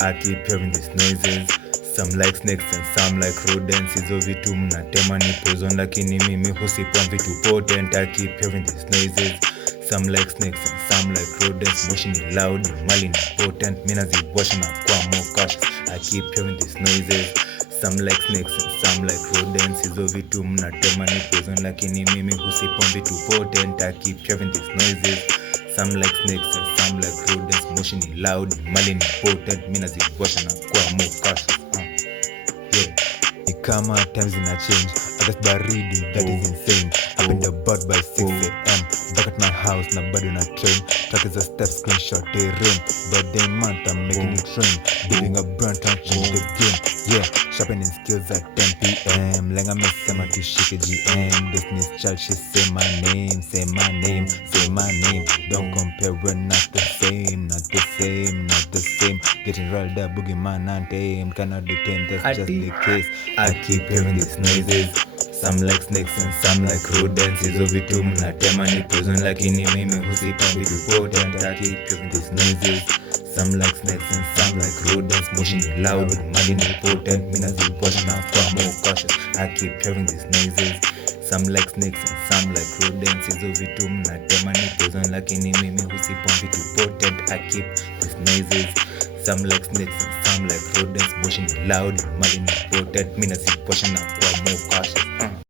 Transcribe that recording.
I keep hearing these noises. Some like snakes and some like rodents. Hizo vitu mnatema ni poison, lakini mimi husipam vitu potent. I keep hearing these noises. Some like snakes and some like rodents. Moshi ni loud, mali ni potent. Mimi naziwasha na kwa more cautious. I keep hearing these noises. Some like snakes and some like rodents. Hizo vitu mnatema ni poison, lakini mimi husipam vitu potent. I keep hearing these noises. Some like snakes and some like rodents. Moshi ni loud, mali ni potent. Mimi naziwasha na kwa more cautious. Yeah. Ni kama times ina change. August baridi, that is insane. Up in the bed by 6 a.m. Back at my house, na bado na train. Track is a step, screenshot, they rain. Birthday month, I'm making it rain. Building a brand, trying to change the game. Yeah, sharpening skills at 10 p.m. Lenga mesema tushike GM. Destiny's child, she say my name. Say my name, say my name. Don't compare, we're not the same. Not the same, not the same. Getting rolled up, boogeyman and tame. Cannot detain, that's just the case. I keep hearing these noises. Some like snakes and some like rodents. Hizo vitu mnatema ni poison, lakini mimi husipa vitu potent. I keep hearing these noises. Some like snakes and some like rodents. Moshi ni loud, mali ni potent. Mimi naziwasha na kwa more cautious. I keep hearing these noises. Some like snakes and some like rodents. Hizo vitu mnatema ni poison, lakini mimi husipa vitu potent. I keep these noises. Some like snakes and some like rodents. Moshi ni loud, mali ni potent. Mimi naziwasha na kwa more cautious.